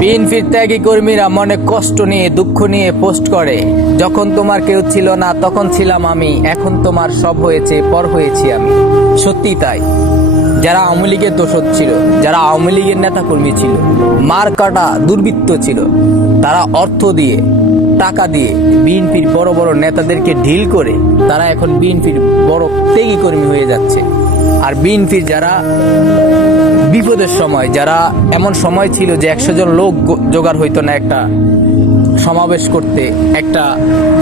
বিএনপির ত্যাগী কর্মীরা মনে কষ্ট নিয়ে দুঃখ নিয়ে পোস্ট করে, যখন তোমার কেউ ছিল না তখন ছিলাম আমি, এখন তোমার সব হয়েছে পর হয়েছি আমি। সত্যি তাই। যারা আওয়ামী লীগের দোষর ছিল, যারা আওয়ামী লীগের নেতা কর্মী ছিল, মার কাটা দুর্বৃত্ত ছিল, তারা অর্থ দিয়ে টাকা দিয়ে বিএনপির বড় বড় নেতাদেরকে ঢিল করে তারা এখন বিএনপির বড় ত্যাগী কর্মী হয়ে যাচ্ছে। আর বিএনপির যারা বিপদের সময়, যারা এমন সময় ছিল যে 100 জন লোক জোগাড় হইতো না একটা সমাবেশ করতে, একটা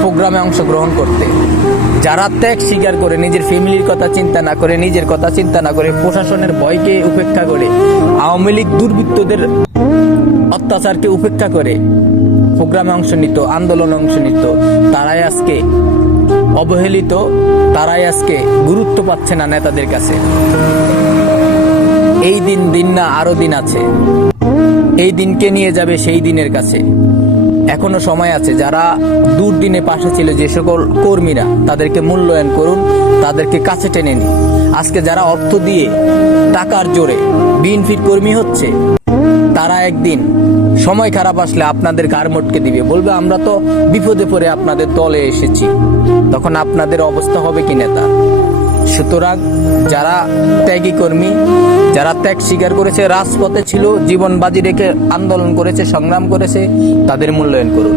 প্রোগ্রামে অংশগ্রহণ করতে, যারা ত্যাগ স্বীকার করে নিজের ফ্যামিলির কথা চিন্তা না করে, নিজের কথা চিন্তা না করে, প্রশাসনের ভয়কে উপেক্ষা করে, আওয়ামী লীগ দুর্বৃত্তদের অত্যাচারকে উপেক্ষা করে প্রোগ্রামে অংশ নিত, আন্দোলনে অংশ নিত, তারাই আজকে অবহেলিত, তারাই আজকে গুরুত্ব পাচ্ছে না নেতাদের কাছে। এই দিন না, আরো দিন আছে। এই দিনকে নিয়ে যাবে সেই দিনের কাছে। এখনো সময় আছে। যারা দুর্দিনে পাশে ছিল যে সকল কর্মীরা, তাদেরকে মূল্যায়ন করুন, তাদেরকে কাছে টেনে নিন। আজকে যারা অর্থ দিয়ে টাকার জোরে বিএনপির কর্মী হচ্ছে, তারা একদিন সময় খারাপ আসলে আপনাদের ঘাড় মটকে দিবে, বলবে আমরা তো বিপদে পড়ে আপনাদের দলে এসেছি। তখন আপনাদের অবস্থা হবে কি নেতা? সুতরাং যারা ত্যাগী কর্মী, যারা ত্যাগ স্বীকার করেছে, রাজপথে ছিল, জীবন বাজি রেখে আন্দোলন করেছে, সংগ্রাম করেছে, তাদের মূল্যায়ন করুন।